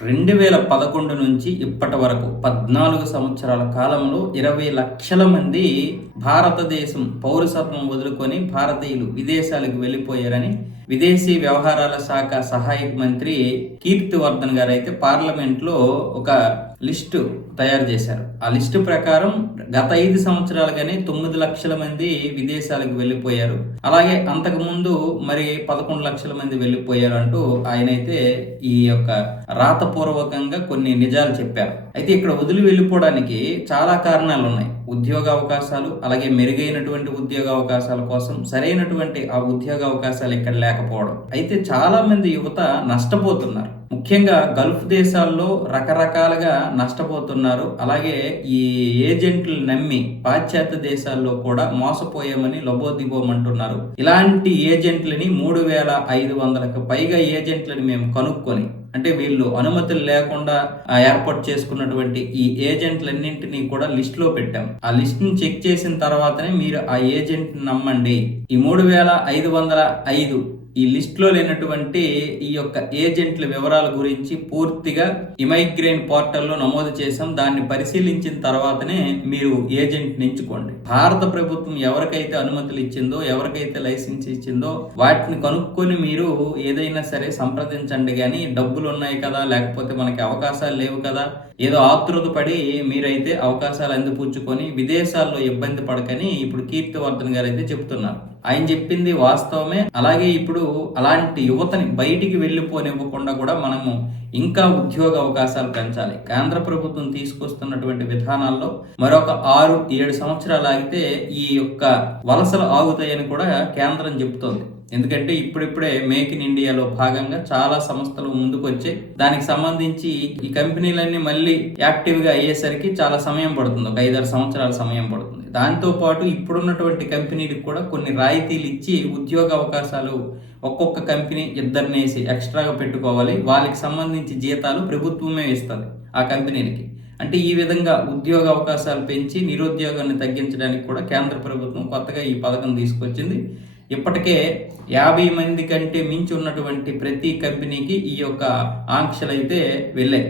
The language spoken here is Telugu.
2011 నుంచి ఇప్పటి వరకు 14 సంవత్సరాల కాలంలో 20 లక్షల మంది భారతదేశం పౌరసత్వం వదులుకొని భారతీయులు విదేశాలకు వెళ్ళిపోయారని విదేశీ వ్యవహారాల శాఖ సహాయక మంత్రి కీర్తివర్ధన్ గారు అయితే పార్లమెంట్లో ఒక లిస్టు తయారు చేశారు. ఆ లిస్టు ప్రకారం గత 5 సంవత్సరాలుగానే 9 లక్షల మంది విదేశాలకు వెళ్ళిపోయారు. అలాగే అంతకు ముందు మరి 11 లక్షల మంది వెళ్ళిపోయారు అంటూ ఆయనైతే ఈ యొక్క రాతపూర్వకంగా కొన్ని నిజాలు చెప్పారు. అయితే ఇక్కడ వదిలి వెళ్ళిపోవడానికి చాలా కారణాలు ఉన్నాయి. ఉద్యోగ అవకాశాలు, అలాగే మెరుగైనటువంటి ఉద్యోగ అవకాశాల కోసం సరైనటువంటి ఆ ఉద్యోగ అవకాశాలు ఇక్కడ లేకపోవడం. అయితే చాలా మంది యువత నష్టపోతున్నారు. ముఖ్యంగా గల్ఫ్ దేశాల్లో రకరకాలుగా నష్టపోతున్నారు. అలాగే ఈ ఏజెంట్లు నమ్మి పాశ్చాత్య దేశాల్లో కూడా మోసపోయామని లబోదిబోమంటున్నారు. ఇలాంటి ఏజెంట్లని 3500కు పైగా ఏజెంట్లని మేము కనుక్కొని, అంటే వీళ్ళు అనుమతులు లేకుండా ఏర్పాటు చేసుకున్నటువంటి ఈ ఏజెంట్లన్నింటినీ కూడా లిస్ట్ లో పెట్టాం. ఆ లిస్ట్ ని చెక్ చేసిన తర్వాతనే మీరు ఆ ఏజెంట్ నమ్మండి. ఈ 3505 ఈ లిస్ట్ లో లేనటువంటి ఈ యొక్క ఏజెంట్ల వివరాల గురించి పూర్తిగా ఇమైగ్రేన్ పోర్టల్లో నమోదు చేసాం. దాన్ని పరిశీలించిన తర్వాతనే మీరు ఏజెంట్ ఎంచుకోండి. భారత ప్రభుత్వం ఎవరికైతే అనుమతులు ఇచ్చిందో, ఎవరికైతే లైసెన్స్ ఇచ్చిందో వాటిని కనుక్కొని మీరు ఏదైనా సరే సంప్రదించండి. కానీ డబ్బులు ఉన్నాయి కదా, లేకపోతే మనకి అవకాశాలు లేవు కదా, ఏదో ఆతృత పడి మీరైతే అవకాశాలు అందిపుచ్చుకొని విదేశాల్లో ఇబ్బంది పడకని ఇప్పుడు కీర్తివర్ధన్ గారు అయితే చెప్తున్నారు. ఆయన చెప్పింది వాస్తవమే. అలాగే ఇప్పుడు అలాంటి యువతని బయటికి వెళ్ళిపోనివ్వకుండా కూడా మనము ఇంకా ఉద్యోగ అవకాశాలు పెంచాలి. కేంద్ర ప్రభుత్వం తీసుకొస్తున్నటువంటి విధానాల్లో మరొక 6-7 సంవత్సరాలు ఆగితే ఈ యొక్క వలసలు ఆగుతాయని కూడా కేంద్రం చెబుతోంది. ఎందుకంటే ఇప్పుడిప్పుడే మేక్ ఇన్ ఇండియాలో భాగంగా చాలా సంస్థలు ముందుకు వచ్చాయి. దానికి సంబంధించి ఈ కంపెనీలన్నీ మళ్ళీ యాక్టివ్ గా అయ్యేసరికి చాలా సమయం పడుతుంది. ఒక 5-6 సంవత్సరాల సమయం పడుతుంది. దాంతో పాటు ఇప్పుడున్నటువంటి కంపెనీలకు కూడా కొన్ని రాయితీలు ఇచ్చి ఉద్యోగ అవకాశాలు ఒక్కొక్క కంపెనీ 2 ఎక్స్ట్రాగా పెట్టుకోవాలి. వాళ్ళకి సంబంధించి జీతాలు ప్రభుత్వమే ఇస్తుంది ఆ కంపెనీలకి. అంటే ఈ విధంగా ఉద్యోగ అవకాశాలు పెంచి నిరుద్యోగాన్ని తగ్గించడానికి కూడా కేంద్ర ప్రభుత్వం కొత్తగా ఈ పథకం తీసుకొచ్చింది. ఇప్పటికే 50 మంది కంటే మించి ఉన్నటువంటి ప్రతి కంపెనీకి ఈ యొక్క ఆంక్షలు అయితే వెళ్ళాయి.